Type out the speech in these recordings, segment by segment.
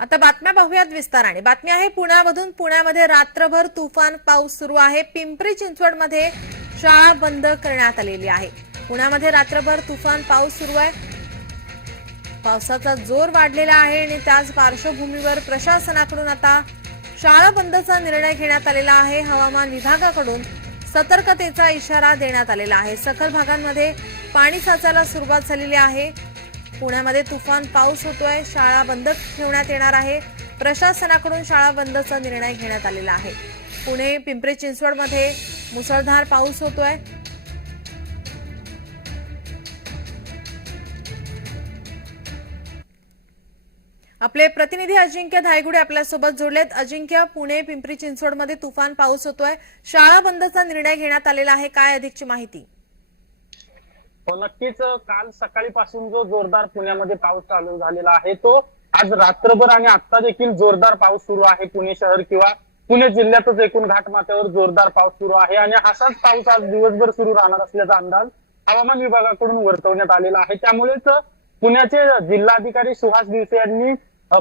आता बातम्या पाहूयात विस्ताराने. बातमी आहे पुण्यामधून पुण्यामध्ये रात्रभर तुफान पाऊस सुरू आहे. पिंपरी चिंचवडमध्ये शाळा बंद करण्यात आलेली आहे. पुण्यामध्ये रात्रभर तुफान पाऊस सुरू आहे. पावसाचा जोर वाढलेला आहे आणि त्याच पार्श्वभूमीवर प्रशासनाकडून आता शाळा बंदचा निर्णय घेण्यात आलेला आहे. हवामान विभागाकडून सतर्कतेचा इशारा देण्यात आलेला आहे. सखल भागांमध्ये पाणी साचायला सुरुवात झालेली आहे. पुण्यामध्ये तुफान पाऊस होतोय शाळा बंद ठेवण्यात येणार आहे. प्रशासनाकडून शाळा बंदचा निर्णय घेण्यात आलेला आहे. पुणे पिंपरी चिंचवडमध्ये मुसळधार पाऊस होतोय. आपले प्रतिनिधी अजिंक्य धायगुडे आपल्यासोबत जोडलेत. अजिंक्य पुणे पिंपरी चिंचवडमध्ये तुफान पाऊस होतोय. शाळा बंदचा निर्णय घेण्यात आलेला आहे. काय अधिकची माहिती? हो, नक्कीच काल सकाळीपासून जो जोरदार पुण्यामध्ये पाऊस चालू झालेला आहे तो आज रात्रभर आणि आता देखील जोरदार पाऊस सुरू आहे पुणे शहर किंवा पुणे जिल्ह्यातच एकूण घाटमाथ्यावर जोरदार पाऊस सुरू आहे आणि असाच पाऊस आज दिवसभर सुरू राहणार असल्याचा अंदाज हवामान विभागाकडून वर्तवण्यात आलेला आहे. त्यामुळेच पुण्याचे जिल्हाधिकारी सुहास दिवसे यांनी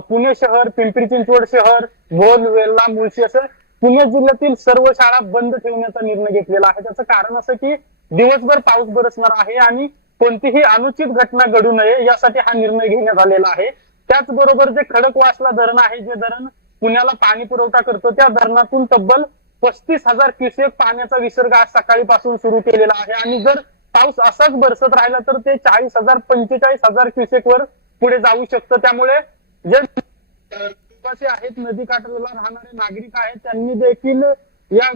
पुणे शहर पिंपरी चिंचवड शहर भोल वेल्ला मुळशी असं पुणे जिल्ह्यातील सर्व शाळा बंद ठेवण्याचा निर्णय घेतलेला आहे. त्याचं कारण असं की दिवसभर पाऊस बरसणार आहे आणि कोणतीही अनुचित घटना घडू नये यासाठी हा निर्णय घेण्यात आलेला आहे. त्याचबरोबर जे खडकवासला धरण आहे जे धरण पुण्याला पाणी पुरवठा करतो त्या धरणातून तब्बल पस्तीस हजार क्युसेक पाण्याचा विसर्ग आज सकाळीपासून सुरू केलेला आहे. आणि जर पाऊस असाच बरसत राहिला तर ते चाळीस हजार पंचेचाळीस हजार क्युसेक वर पुढे जाऊ शकतं. त्यामुळे जे रहिवासी आहेत नदी काठाला राहणारे नागरिक आहेत त्यांनी देखील या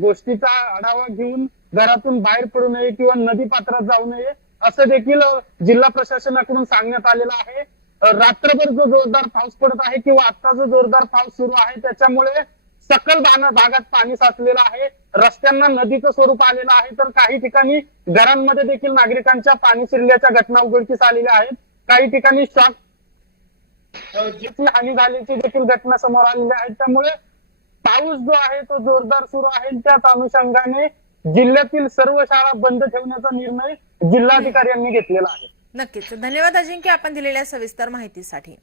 गोष्टीचा आढावा घेऊन घरातून बाहेर पडू नये किंवा नदी पात्रात जाऊ नये असं देखील जिल्हा प्रशासनाकडून सांगण्यात आलेलं आहे. रात्रभर जो जोरदार पाऊस पडत आहे किंवा आता जो जोरदार पाऊस सुरू आहे त्याच्यामुळे सकल भागात पाणी साचलेलं आहे. रस्त्यांना नदीचं स्वरूप आलेलं आहे तर काही ठिकाणी घरांमध्ये देखील नागरिकांच्या पाणी शिरल्याच्या घटना उघडकीस आलेल्या आहेत. काही ठिकाणी शॉक जीची हानी झाल्याची देखील घटना समोर आलेल्या आहेत त्यामुळे पाऊस जो आहे तो जोरदार सुरू आहे. त्याच अनुषंगाने जिल्ह्यातील सर्व शाळा बंद ठेवण्याचा निर्णय जिल्हाधिकाऱ्यांनी घेतलेला आहे. नक्कीच. धन्यवाद अजिंक्य आपण दिलेल्या सविस्तर माहितीसाठी.